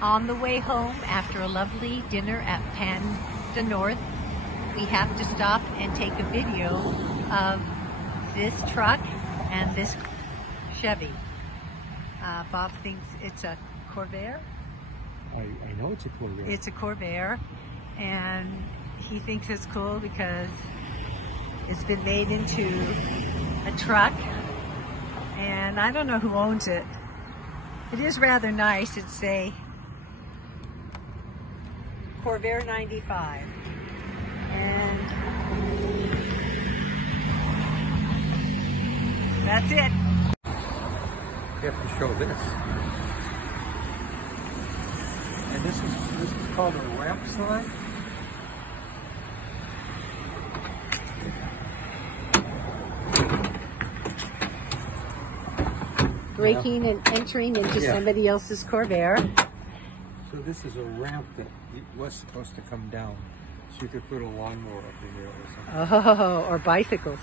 On the way home after a lovely dinner at Panda North, we have to stop and take a video of this truck and this Chevy. Bob thinks it's a Corvair. I know it's a Corvair. It's a Corvair, and he thinks it's cool because it's been made into a truck, and I don't know who owns it. It is rather nice. It's a Corvair 95, and that's it. You have to show this. And this is called a Rampside. Breaking and entering into somebody else's Corvair. So this is a ramp that was supposed to come down. So you could put a lawnmower up in there or something. Oh, or bicycles.